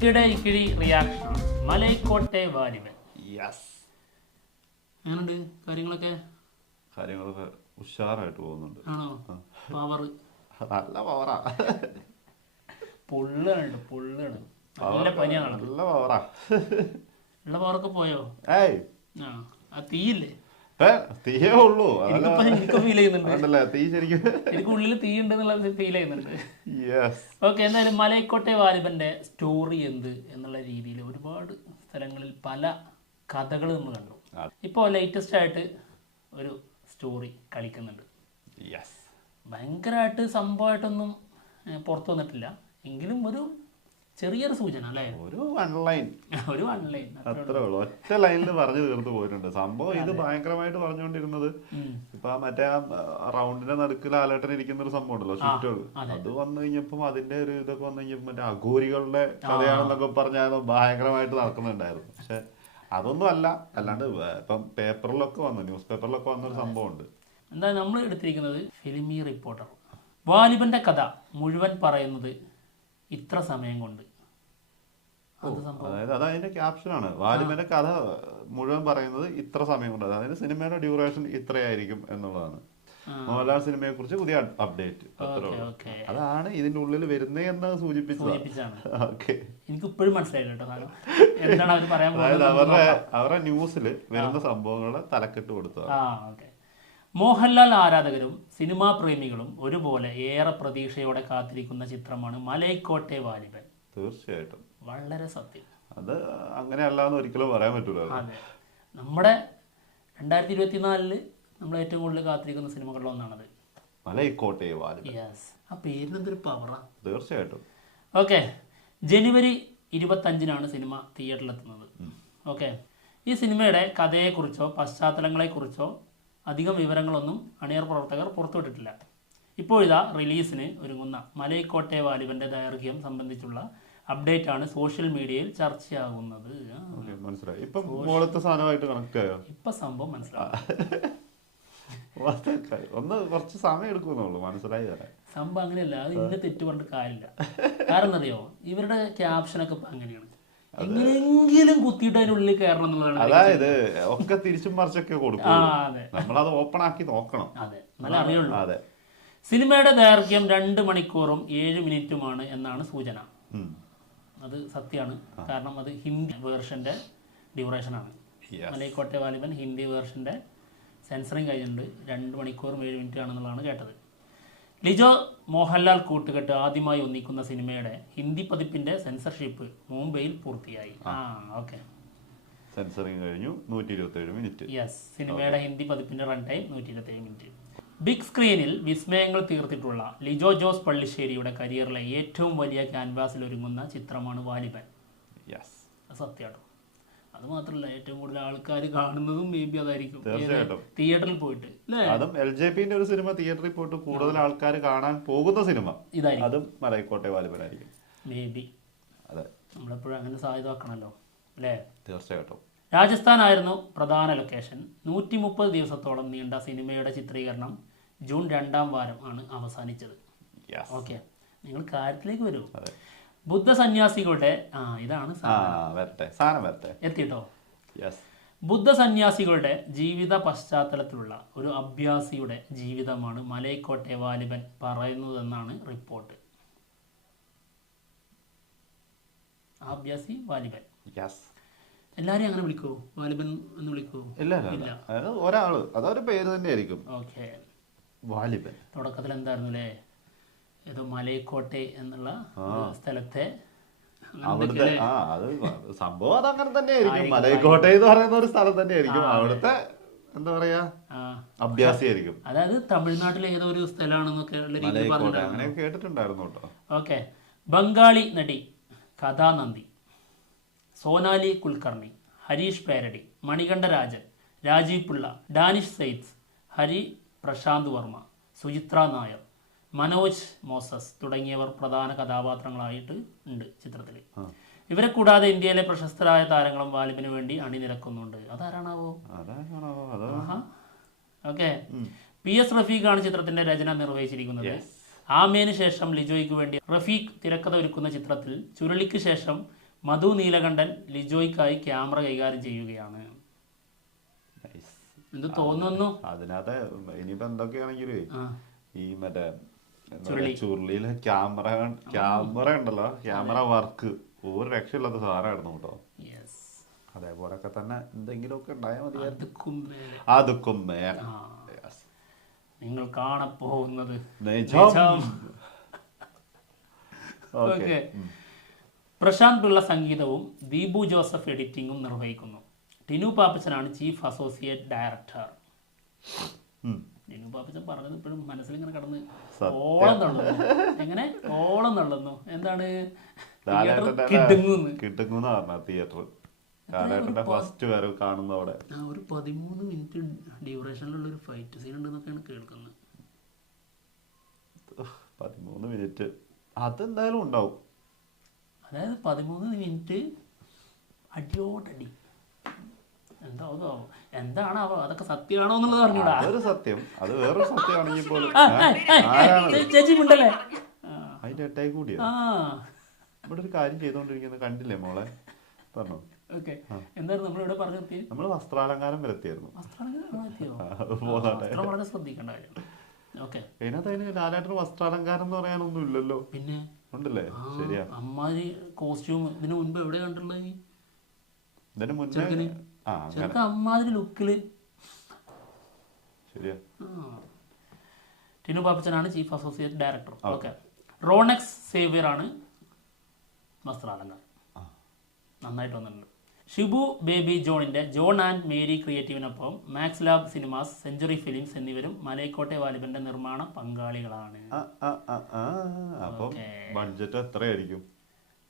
ഇക്കിഴി reaction Malaikottai Vaaliban. എങ്ങനെയുണ്ട് കാര്യങ്ങളൊക്കെ ഉഷാറായിട്ട് പോകുന്നുണ്ട്. ആണോ? പവർ നല്ല പവറാ. പൊള്ളാണ് നല്ല പനിയാണ്. നല്ല പവറാ. ഉള്ള പവറൊക്കെ പോയോ? ആ തീയില്ലേ? തീയേ ഉള്ളൂ. എനിക്ക് ഫീൽ ചെയ്യുന്നുണ്ട്. തീ ശരിക്കും എനിക്ക് ഉള്ളിൽ തീ ഉണ്ടെന്നുള്ള ഫീൽ ചെയ്യുന്നുണ്ട്. ഓക്കെ, എന്തായാലും മലൈക്കോട്ടെ വാലിബന്റെ സ്റ്റോറി എന്ത് എന്നുള്ള രീതിയിൽ ഒരുപാട് സ്ഥലങ്ങളിൽ പല കഥകൾ നമ്മൾ കണ്ടു. ഇപ്പോൾ ലേറ്റസ്റ്റ് ആയിട്ട് ഒരു സ്റ്റോറി കളിക്കുന്നുണ്ട്. ഭയങ്കരമായിട്ട് സംഭവമായിട്ടൊന്നും പുറത്തു വന്നിട്ടില്ല, എങ്കിലും ഒരു ചെറിയൊരു സൂചന അല്ലേ? ഒരു വൺ ലൈൻ അത്രേ ഉള്ളൂ. ഒറ്റ ലൈനിൽ പറഞ്ഞു തീർന്നു പോയിട്ടുണ്ട് സംഭവം. ഇത് ഭയങ്കരമായിട്ട് പറഞ്ഞുകൊണ്ടിരുന്നത് ഇപ്പൊ മറ്റേ റൗണ്ടിന്റെ നടുക്കിൽ ആലേട്ടൻ ഇരിക്കുന്ന ഒരു സംഭവം ഉണ്ടല്ലോ, ഷിഫ്റ്റുകൾ. അത് വന്നു കഴിഞ്ഞപ്പം അതിന്റെ ഒരു ഇതൊക്കെ വന്നു കഴിഞ്ഞപ്പോ മറ്റേ അഘോരികളുടെ കഥയാണെന്നൊക്കെ പറഞ്ഞാൽ ഭയങ്കരമായിട്ട് നടക്കുന്നുണ്ടായിരുന്നു. പക്ഷെ അതൊന്നും അല്ല. അല്ലാണ്ട് ഇപ്പം പേപ്പറിലൊക്കെ വന്നു, ന്യൂസ് പേപ്പറിലൊക്കെ വന്നൊരു സംഭവം ഉണ്ട്. എന്താ നമ്മൾ എടുത്തിരിക്കുന്നത് ഫിലിമി റിപ്പോർട്ടർ. വാലിബന്റെ കഥ മുഴുവൻ പറയുന്നത് ഇത്ര സമയം കൊണ്ട്. അതായത് അതിന്റെ ക്യാപ്ഷനാണ്, വാലിബന്റെ കഥ മുഴുവൻ പറയുന്നത് ഇത്ര സമയം കൊണ്ട്. അതായത് സിനിമയുടെ ഡ്യൂറേഷൻ ഇത്രയായിരിക്കും എന്നുള്ളതാണ്. മോഹൻലാൽ സിനിമയെ കുറിച്ച് പുതിയ അപ്ഡേറ്റ്. അതാണ് ഇതിന്റെ ഉള്ളിൽ വരുന്നേ എന്ന് സൂചിപ്പിച്ചതാണ്. എനിക്ക് ഇപ്പോഴും മനസ്സിലായില്ല. അതായത് അവരുടെ ന്യൂസിൽ വരുന്ന സംഭവങ്ങളുടെ തലക്കെട്ട് കൊടുത്തതാണ്. മോഹൻലാൽ ആരാധകരും സിനിമാ പ്രേമികളും ഒരുപോലെ ഏറെ പ്രതീക്ഷയോടെ കാത്തിരിക്കുന്ന ചിത്രമാണ് മലൈക്കോട്ടെ വാലിബൻ. തീർച്ചയായിട്ടും വളരെ സത്യം. അത് അങ്ങനെയല്ലാന്ന് ഒരിക്കലും പറയാൻ പറ്റൂല. അതെ, നമ്മുടെ 2024 നമ്മൾ ഏറ്റവും കൂടുതൽ കാത്തിരിക്കുന്ന സിനിമകളിലൊന്നാണത് മലൈക്കോട്ടെ വാലിബൻ. ആ പേരിനെന്തൊരു പവറാ. തീർച്ചയായിട്ടും. ഓക്കെ, ജനുവരി 25-നാണ് സിനിമ തിയേറ്ററിലെത്തുന്നത്. ഓക്കെ, ഈ സിനിമയുടെ കഥയെക്കുറിച്ചോ പശ്ചാത്തലങ്ങളെക്കുറിച്ചോ അധികം വിവരങ്ങളൊന്നും അണിയർ പ്രവർത്തകർ പുറത്തുവിട്ടിട്ടില്ല. ഇപ്പോഴിതാ റിലീസിന് ഒരുങ്ങുന്ന മലൈക്കോട്ടെ വാലിബന്റെ ദൈർഘ്യം സംബന്ധിച്ചുള്ള അപ്ഡേറ്റ് ആണ് സോഷ്യൽ മീഡിയയിൽ ചർച്ചയാകുന്നത്. ഇപ്പൊ സംഭവം മനസ്സിലായി. ഒന്ന് കുറച്ച് സമയം എടുക്കുന്നുള്ളൂ മനസ്സിലായി. സംഭവം അങ്ങനെയല്ല, അത് ഇന്ന് തെറ്റ് പറഞ്ഞിട്ട് കാര്യമില്ല. കാരണം അറിയോ, ഇവരുടെ ക്യാപ്ഷനൊക്കെ ഇപ്പൊ അങ്ങനെയാണ്, എങ്ങനെയെങ്കിലും കുത്തിയിട്ട് അതിനുള്ളിൽ കയറണം എന്നുള്ളതാണ്. അതായത് ഒക്കെ തിരിച്ചും മറിച്ചൊക്കെ കൊടുക്കും. നമ്മളത് ഓപ്പൺ ആക്കി നോക്കണം. അതെ, നല്ല അറിയുള്ളൂ. അതെ, സിനിമയുടെ ദൈർഘ്യം 2 മണിക്കൂറും 7 മിനിറ്റുമാണ് എന്നാണ് സൂചന. അത് സത്യമാണ്, കാരണം അത് ഹിന്ദി വേർഷന്റെ ഡ്യൂറേഷനാണ്. മലൈക്കോട്ടെ വാലിബൻ ഹിന്ദി വേർഷന്റെ സെൻസറിങ് കഴിഞ്ഞിട്ടുണ്ട്. 2 മണിക്കൂറും 7 മിനിറ്റ് ആണെന്നുള്ളതാണ് കേട്ടത്. ലിജോ മോഹൻലാൽ കൂട്ടുകെട്ട് ആദ്യമായി ഒന്നിക്കുന്ന സിനിമയുടെ ഹിന്ദി പതിപ്പിന്റെ സെൻസർഷിപ്പ് മുംബൈയിൽ പൂർത്തിയായി. സെൻസറിങ് കഴിഞ്ഞു. 127 മിനിറ്റ്. സിനിമയുടെ ഹിന്ദി പതിപ്പിന്റെ റൺ ടൈം 127 മിനിറ്റ്. ബിഗ് സ്ക്രീനിൽ വിസ്മയങ്ങൾ തീർത്തിട്ടുള്ള ലിജോ ജോസ് പള്ളിശ്ശേരിയുടെ കരിയറിലെ ഏറ്റവും വലിയ ക്യാൻവാസിൽ ഒരുങ്ങുന്ന ചിത്രമാണ് വാലിബൻ. സത്യമായിട്ടും. അത് മാത്രമല്ല, ഏറ്റവും കൂടുതൽ ആൾക്കാർ കാണുന്നതും മേ ബി അതായിരിക്കും, തിയേറ്ററിൽ പോയിട്ട്. അതും LJPന്റെ ഒരു സിനിമ തിയേറ്ററിൽ പോയിട്ട് കൂടുതൽ ആൾക്കാർ കാണാൻ പോകുന്ന സിനിമ ഇതായിരിക്കും. അതും മലൈക്കോട്ടെ വാലിബൻ ആയിരിക്കും മേ ബി. അതെ, നമ്മളെപ്പോഴും അങ്ങനെ സാധ്യത വെക്കണമല്ലോ അല്ലേ? തീർച്ചയായിട്ടും. രാജസ്ഥാനായിരുന്നു പ്രധാന ലൊക്കേഷൻ. 130 ദിവസത്തോളം നീണ്ട സിനിമയുടെ ചിത്രീകരണം ജൂൺ 2-ാം വാരം ആണ് അവസാനിച്ചത്. ഓക്കെ, നിങ്ങൾ കാര്യത്തിലേക്ക് വരൂ. ബുദ്ധ സന്യാസികളുടെ ഇതാണ് എത്തിട്ടോ. ബുദ്ധ സന്യാസികളുടെ ജീവിത പശ്ചാത്തലത്തിലുള്ള ഒരു അഭ്യാസിയുടെ ജീവിതമാണ് മലൈക്കോട്ടെ വാലിബൻ പറയുന്നതെന്നാണ് റിപ്പോർട്ട്. അഭ്യാസി വാലിബൻ. എല്ലാരും അങ്ങനെ വിളിക്കോ? വാലിബൻ എന്ന് വിളിക്കോ? ഇല്ല, ഒരാള് അതൊരു പേര് തന്നെയായിരിക്കും. ഓക്കെ, വാലിബൻ തുടക്കത്തിൽ എന്തായിരുന്നു അല്ലേ, ഏതോ മലൈക്കോട്ടെ എന്നുള്ള സ്ഥലത്തെ അവിടുത്തെ അത് സംഭവം അത് അങ്ങനെ തന്നെയായിരിക്കും. മലൈക്കോട്ടെ എന്ന് പറയുന്ന ഒരു സ്ഥലം തന്നെയായിരിക്കും. അവിടുത്തെ എന്താ പറയാ അഭ്യാസി ആയിരിക്കും. അതായത് തമിഴ്നാട്ടിലെ ഏതോ ഒരു സ്ഥലമാണെന്നൊക്കെ അങ്ങനെ കേട്ടിട്ടുണ്ടായിരുന്നു കേട്ടോ. ഓക്കെ, ബംഗാളി നടി കഥാനന്ദി, സോനാലി കുൽക്കർണി, ഹരീഷ് പേരടി, മണികണ്ഠ രാജൻ, രാജീവ് പിള്ള, ഡാനിഷ് സെയ്ത്സ്, ഹരി പ്രശാന്ത് വർമ്മ, സുചിത്ര നായർ, മനോജ് മോസസ് തുടങ്ങിയവർ പ്രധാന കഥാപാത്രങ്ങളായിട്ട് ഉണ്ട് ചിത്രത്തിൽ. ഇവരെ കൂടാതെ ഇന്ത്യയിലെ പ്രശസ്തരായ താരങ്ങളും വാലിബിന് വേണ്ടി അണിനിരക്കുന്നുണ്ട്. അതാരാണാവോ? ഓക്കെ, PS റഫീഖാണ് ചിത്രത്തിന്റെ രചന നിർവഹിച്ചിരിക്കുന്നത്. ആമേന് ശേഷം ലിജോയ്ക്ക് വേണ്ടി റഫീഖ് തിരക്കഥ ഒരുക്കുന്ന ചിത്രത്തിൽ ചുരുളിക്ക് ശേഷം മധു നീലകണ്ഠൻ ലിജോയ്ക്കായി ക്യാമറ കൈകാര്യം ചെയ്യുകയാണ്. Nice. എന്ത് തോന്നുന്നു? അതിനകത്ത് ഇനിയിപ്പോ എന്തൊക്കെയാണെങ്കിലും ആ ഈ മറ്റേ ചുരുളിയിലെ ക്യാമറ ഉണ്ടല്ലോ, ക്യാമറ വർക്ക് ഒരു രക്ഷയില്ലാത്ത സാധനമായിരുന്നു കേട്ടോ. യെസ്, അതേപോലൊക്കെ തന്നെ എന്തെങ്കിലുമൊക്കെ ഉണ്ടായാൽ മതിയായിരുന്നു. അതുക്കും മേലെ നിങ്ങൾ കാണപ്പോകുന്നത് നിജം. ഓക്കെ. പ്രശാന്ത് പിള്ള സംഗീതവും ദീപു ജോസഫ് എഡിറ്റിംഗും നിർവഹിക്കുന്നു. ടിനു പാപ്പച്ചനാണ് chief associate director. Tinu Pappachan പറഞ്ഞത് ഇപ്പോഴും മനസ്സിൽ ഇങ്ങനെ കിടന്ന് ഓളം തള്ളുന്നു. എങ്ങനെ ഓളം തള്ളുന്നു? എന്താണ് കിട്ടുങ്ങുന്ന പറഞ്ഞ തിയേറ്റർ ലാലേട്ടന്റെ ഫസ്റ്റ് വരവ് കാണുന്ന അവിടെ ഒരു 13 മിനിറ്റ് ഡ്യൂറേഷനിലുള്ള ഒരു ഫൈറ്റ് സീൻ ഉണ്ടെന്നൊക്കെയാണ് കേൾക്കുന്നത്. 13 മിനിറ്റ് അതെന്തായാലും ഉണ്ടാവും. അതായത് 13 മിനിറ്റ് അടിയോടടി. എന്താണാവോ? അതൊക്കെ സത്യമാണോ എന്നുള്ളത് പറഞ്ഞൂടാ. അതൊരു സത്യം, അത് വേറൊരു സത്യമാണെങ്കിൽ പോലും ചേച്ചി ഉണ്ടല്ലേ അതിന്റെ ഇട്ടായി കൂടിയാ ഇവിടെ ഒരു കാര്യം ചെയ്തോണ്ടിരിക്കുന്നത് കണ്ടില്ലേ മോളെ? പറഞ്ഞോ. ഓക്കെ, എന്തായാലും നമ്മളിവിടെ പറഞ്ഞു നിർത്തി. നമ്മള് വസ്ത്രാലങ്കാരം വരത്തിയായിരുന്നു. വളരെ ശ്രദ്ധിക്കേണ്ട കാര്യം. ഓക്കെ, അതിനകത്ത് അതിന് ലാലേട്ടന് വസ്ത്രാലങ്കാരം എന്ന് പറയാനൊന്നും ഇല്ലല്ലോ. പിന്നെ ഉണ്ടല്ലേ? ശരിയാ. അമ്മാരി കോസ്റ്റ്യൂം ഇതിനു മുൻപ് എവിടെ കണ്ടുള്ളത്? ഇതിന് മുന്നേ അമ്മാതിരി ലുക്കില്. ശരിയാ. ടിനു പാപ്പച്ചനാണ് chief associate director. Okay. Ronex Xavier ആണ് വസ്ത്രാലങ്കാരം. നന്നായിട്ട് വന്നിട്ടുണ്ട്. ഷിബു ബേബി ജോണിന്റെ ജോൺ ആൻഡ് മേരി ക്രിയേറ്റീവിനൊപ്പം Max Lab Cinemas, Century Films എന്നിവരും മലൈക്കോട്ടെ വാലിബന്റെ നിർമ്മാണ പങ്കാളികളാണ്. ബഡ്ജറ്റ് എത്രയായിരിക്കും?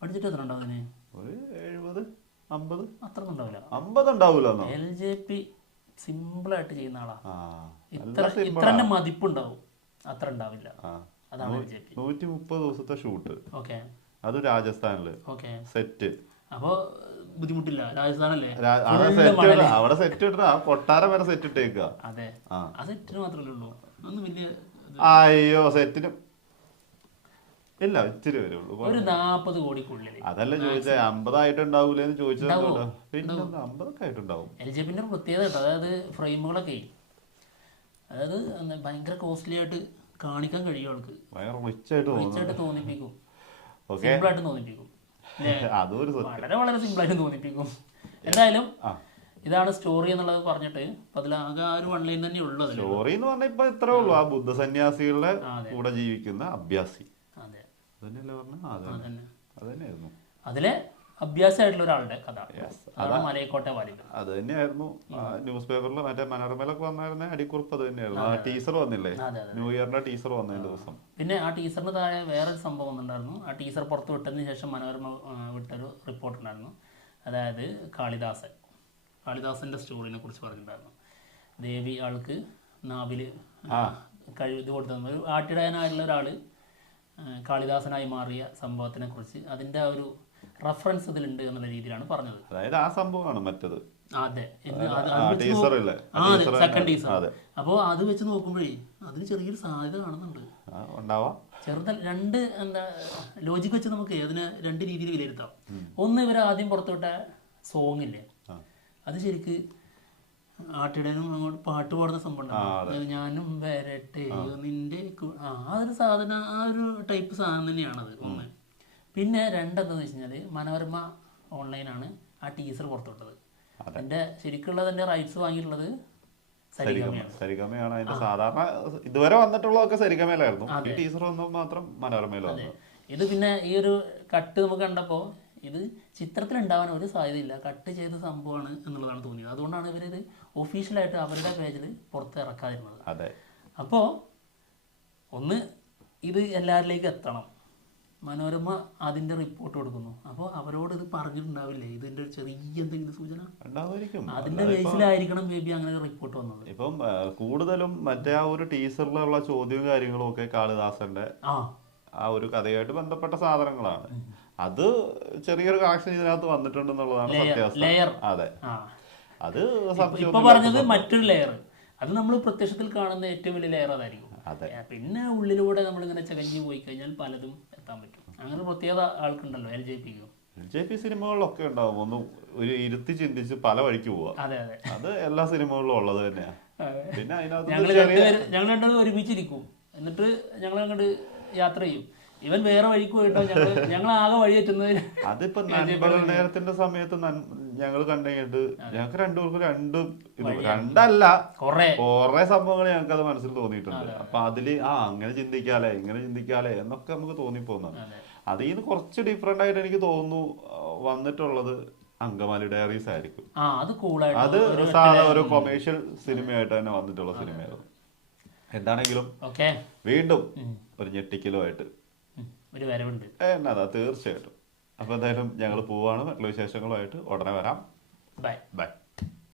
ബഡ്ജറ്റ് എത്ര ഉണ്ടാവും അതിന്? ഒരു 70-50 അത്ര ഉണ്ടാവില്ല. 50 ഉണ്ടാവൂല. LJP സിമ്പിൾ ആയിട്ട് ചെയ്യുന്ന ആളാ. ഇത്ര മതിപ്പുണ്ടാവും, അത്ര ഉണ്ടാവില്ല. അതാണ് LJP. 130 ദിവസത്തെ ഷൂട്ട്. ഓക്കെ. അത് രാജസ്ഥാനില്. ഓക്കെ. സെറ്റ്. അപ്പൊ ബുദ്ധിമുട്ടില്ല. രാജസ്ഥാനല്ലേ അവിടെ സെറ്റ് ഇട്ട ആ കൊട്ടാരം വരെ സെറ്റ് ഇട്ടേക്ക. അതെ, ആ സെറ്റിന് മാത്രമല്ലേ ഉള്ളൂ. ഒന്നും വലിയ അയ്യോ സെറ്റിന് ഇല്ല, ഇച്ചിരി വരുള്ളൂ. ഒരു 40 കോടിക്കുള്ളിൽ. അതല്ല ചോദിച്ചേ, 50 ആയിട്ടുണ്ടാവൂലെന്ന് ചോദിച്ചത്. പിന്നെ 50 ആയിട്ടുണ്ടാവും. LJP ന്റെ പ്രത്യേകത കേട്ടോ. അതായത് ഫ്രെയിമുകളൊക്കെ അതായത് ഭയങ്കര കോസ്റ്റ്ലി ആയിട്ട് കാണിക്കാൻ കഴിയും ആൾക്ക്. റിച്ചായിട്ട് തോന്നിപ്പിക്കും, സിമ്പിൾ ആയിട്ട് തോന്നിപ്പിക്കും. വളരെ വളരെ സിമ്പിൾ ആയിട്ട് തോന്നിപ്പിക്കും. എന്തായാലും ഇതാണ് സ്റ്റോറി എന്നുള്ളത് പറഞ്ഞിട്ട് അതിലാകെ ആ ഒരു 1 ലൈൻ തന്നെ ഉള്ളത്. സ്റ്റോറി എന്ന് പറഞ്ഞാൽ ഇപ്പൊ ഇത്രേ ഉള്ളൂ. ആ ബുദ്ധ സന്യാസികളുടെ കൂടെ ജീവിക്കുന്ന അഭ്യാസി. അതിലെ അഭ്യാസമായിട്ടുള്ള ഒരാളുടെ കഥ. മലൈക്കോട്ടെ വാലിബൻ. അത് തന്നെയായിരുന്നു ന്യൂസ് പേപ്പറിൽ മറ്റേ മനോരമയിലൊക്കെ വന്നായിരുന്ന അടിക്കുറിപ്പ്. അത് തന്നെയായിരുന്നു. ആ ടീസർ വന്നില്ലേ, ന്യൂ ഇയറിന്റെ ടീസർ വന്നതിന്റെ ദിവസം. പിന്നെ ആ ടീസറിന് താഴെ വേറൊരു സംഭവം വന്നിട്ടുണ്ടായിരുന്നു. ആ ടീസർ പുറത്ത് വിട്ടതിന് ശേഷം മനോരമ വിട്ടൊരു റിപ്പോർട്ട് ഉണ്ടായിരുന്നു. അതായത് കാളിദാസന്റെ സ്റ്റോറിനെ കുറിച്ച് പറഞ്ഞിട്ടുണ്ടായിരുന്നു. ദേവി ആൾക്ക് നാവില് ഇത് കൊടുത്തു. ഒരു ആട്ടിടയനായിട്ടുള്ള ഒരാള് കാളിദാസനായി മാറിയ സംഭവത്തിനെ കുറിച്ച് അതിന്റെ ആ ഒരു റഫറൻസ് ഇതിലുണ്ട് എന്നുള്ള രീതിയിലാണ് പറഞ്ഞത്. അതായത് ആ സംഭവമാണ് മറ്റത്. അതെ, സെക്കൻഡ് ടീസർ. അപ്പോ അത് വെച്ച് നോക്കുമ്പോഴേ അതിന് ചെറിയൊരു സാധ്യത കാണുന്നുണ്ട്. രണ്ട് ലോജിക് വെച്ച് നമുക്ക് അതിനെ 2 രീതിയിൽ വിലയിരുത്താം. ഒന്ന്, ഇവർ ആദ്യം പുറത്തുവിട്ട സോങ് ഇല്ലേ, അത് ശരിക്ക് ആട്ടിടനും അങ്ങോട്ട് പാട്ട് പാടുന്ന സംഭവം, ഞാനും വരട്ടെ നിന്റെ ആ ഒരു സാധനം, ആ ഒരു ടൈപ്പ് സാധനം തന്നെയാണത്. ഒന്ന്. പിന്നെ രണ്ടെന്താന്ന് വെച്ച് കഴിഞ്ഞാല് മനോരമ ഓൺലൈനാണ് ആ ടീസർ പുറത്തുവിട്ടത്. അതിന്റെ ശരിക്കുള്ളതിന്റെ റൈറ്റ്സ് വാങ്ങിയിട്ടുള്ളത് സരിഗമയാണ്. അതിന്റെ സാധാരണ ഇതുവരെ വന്നിട്ടുള്ളതൊക്കെ സരിഗമയിലായിരുന്നു. ടീസർ വന്നപ്പോൾ മാത്രം മനോരമയിലാണ്. ഇത് പിന്നെ ഈ ഒരു കട്ട് നമുക്ക് കണ്ടപ്പോ ഇത് ചിത്രത്തിൽ ഉണ്ടാവാൻ ഒരു സാധ്യതയില്ല, കട്ട് ചെയ്ത സംഭവമാണ് എന്നുള്ളതാണ് തോന്നിയത്. അതുകൊണ്ടാണ് ഇവരിത് ഒഫീഷ്യലായിട്ട് അവരുടെ പേജിൽ പുറത്ത് ഇറക്കാതിരുന്നത്. അപ്പോൾ ഒന്ന്, ഇത് എല്ലാവരിലേക്ക് എത്തണം. മനോരമ അതിന്റെ റിപ്പോർട്ട് കൊടുക്കുന്നു. അപ്പോൾ അവരോട് ഇത് പറഞ്ഞിട്ടുണ്ടാവില്ലേ, ഇതിന്റെ ഒരു ചെറിയ എന്തെങ്കിലും സൂചന അതിന്റെ ബേസിലായിരിക്കണം ബേബി അങ്ങനെ ഒരു റിപ്പോർട്ട് വന്നത്. ഇപ്പം കൂടുതലും മറ്റേ ആ ഒരു ടീസറിലുള്ള ചോദ്യവും കാര്യങ്ങളും ഒക്കെ കാളിദാസന്റെ ആ ഒരു കഥയായിട്ട് ബന്ധപ്പെട്ട സാധനങ്ങളാണ്. അത് ചെറിയൊരു കണക്ഷൻ ഇതിനകത്ത് വന്നിട്ടുണ്ടെന്നുള്ളതാണ് സത്യാവസ്ഥ. അതെ, അത് ഇപ്പൊ പറഞ്ഞത് മറ്റൊരു ലെയർ. അത് നമ്മൾ പ്രത്യക്ഷത്തിൽ കാണുന്ന ഏറ്റവും വലിയ ലെയർ അതായിരിക്കും. പിന്നെ ഉള്ളിലൂടെ നമ്മളിങ്ങനെ ചകഞ്ഞു പോയി കഴിഞ്ഞാൽ പലതും എത്താൻ പറ്റും. അങ്ങനെ പ്രത്യേകത ആൾക്കുണ്ടല്ലോ LJPക്ക്. LJP സിനിമകളിലൊക്കെ ഉണ്ടാവും ഒന്ന് ഒരു ഇരുത്തി ചിന്തിച്ച് പല വഴിക്ക് പോവാ. അതെ അതെ അത് എല്ലാ സിനിമകളിലും ഉള്ളത് തന്നെയാ. പിന്നെ ഞങ്ങൾ അതിനകത്ത് രണ്ടുപേരും ഒരുമിച്ചിരിക്കും, എന്നിട്ട് ഞങ്ങൾ അങ്ങോട്ട് യാത്ര ചെയ്യും. ഇവൻ വേറെ വഴിക്ക് പോയിട്ടോ ഞങ്ങൾ ആകെ വഴി എത്തുന്നതിന്. അതിപ്പോ നൻപകൽ നേരത്തിന്റെ സമയത്ത് ഞങ്ങൾ കണ്ടുകഴിഞ്ഞിട്ട് ഞങ്ങൾക്ക് രണ്ടുപേർക്കും രണ്ടല്ല കൊറേ സംഭവങ്ങൾ ഞങ്ങൾക്ക് അത് മനസ്സിൽ തോന്നിയിട്ടുണ്ട്. അപ്പൊ അതില് അങ്ങനെ ചിന്തിക്കാലേ ഇങ്ങനെ ചിന്തിക്കാലേ എന്നൊക്കെ നമുക്ക് തോന്നിപ്പോകുന്നതാണ്. അതിൽ നിന്ന് കുറച്ച് ഡിഫറെന്റ് ആയിട്ട് എനിക്ക് തോന്നുന്നു വന്നിട്ടുള്ളത് അങ്കമാലി ഡയറീസ് ആയിരിക്കും. അത് സാധാ ഒരു കൊമേഴ്ഷ്യൽ സിനിമയായിട്ട് തന്നെ വന്നിട്ടുള്ള സിനിമയായിരുന്നു. എന്താണെങ്കിലും വീണ്ടും ഒരു ഞെട്ടിക്കലുമായിട്ട് ഒരു വരവുണ്ട് എന്നതാ തീർച്ചയായിട്ടും. അപ്പൊ എന്തായാലും ഞങ്ങൾ പോവാണ്. മറ്റുള്ള വിശേഷങ്ങളുമായിട്ട് ഉടനെ വരാം. Bye bye.